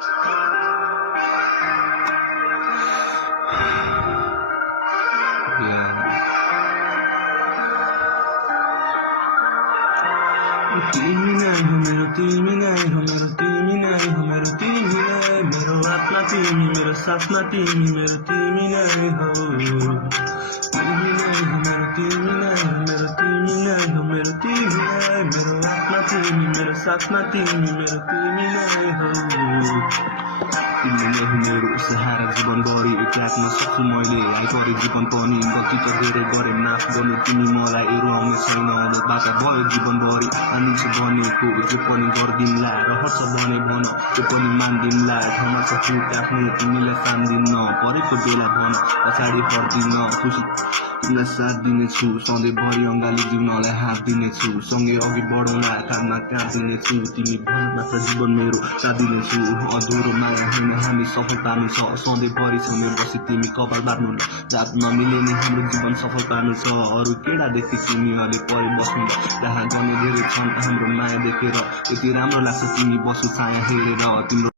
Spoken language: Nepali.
तिमी नै हो मेरो, तिमी नै हो मेरो, तिमी नै हो मेरो, तिमी नै मेरो आत्मा, तिमी मेरो साथमा, तिमी मेरो, तिमी नै हो। तिमी नै हो मेरो, तिमी नै हो मेरो, तिमी नै हो मेरो, तिमी नै मेरो आत्मा, तिमी मेरो साथमा, तिमी मेरो, तिमी नै हो। तिमी नै हो मेरो सहारा जीवनभरि त्याग्न सक्छु मैले आइपरे जीवन पनि गति त धेरै गरे नाश गर्ने तिमी मलाई रुवाउने छैन अनुबाट भयो जीवनभरि आनिन्छ बनेको जो पनि गर्दिनला रहछ भने भन त्यो पनि मान्दिनला ठाउँमा छ फुट आफ्नो तिमीलाई सान्दिन्न परेको बेला भन पछाडि फर्दिन्न खुसी तिमीलाई साथ दिनेछु सधैँभरि अँगाली जिउनलाई हात दिनेछु सँगै अघि बढौँला काँधमा काँध दिनेछु तिमी भन मात्र जीवन मेरो साथ दिनेछु अधुरो माया होइन हामी सफल पार्नु छ सधैँभरि सँगै बसी तिमी कपाल बाट्नु जात नमिले नै हाम्रो जीवन सफल पार्नु छ अरू केटादेखि तिमीहरूले परि बस्नु जहाँ गर्ने धेरै छन् हाम्रो माया देखेर यति राम्रो लाग्छ तिमी बसु छाया हेरेर तिम्रो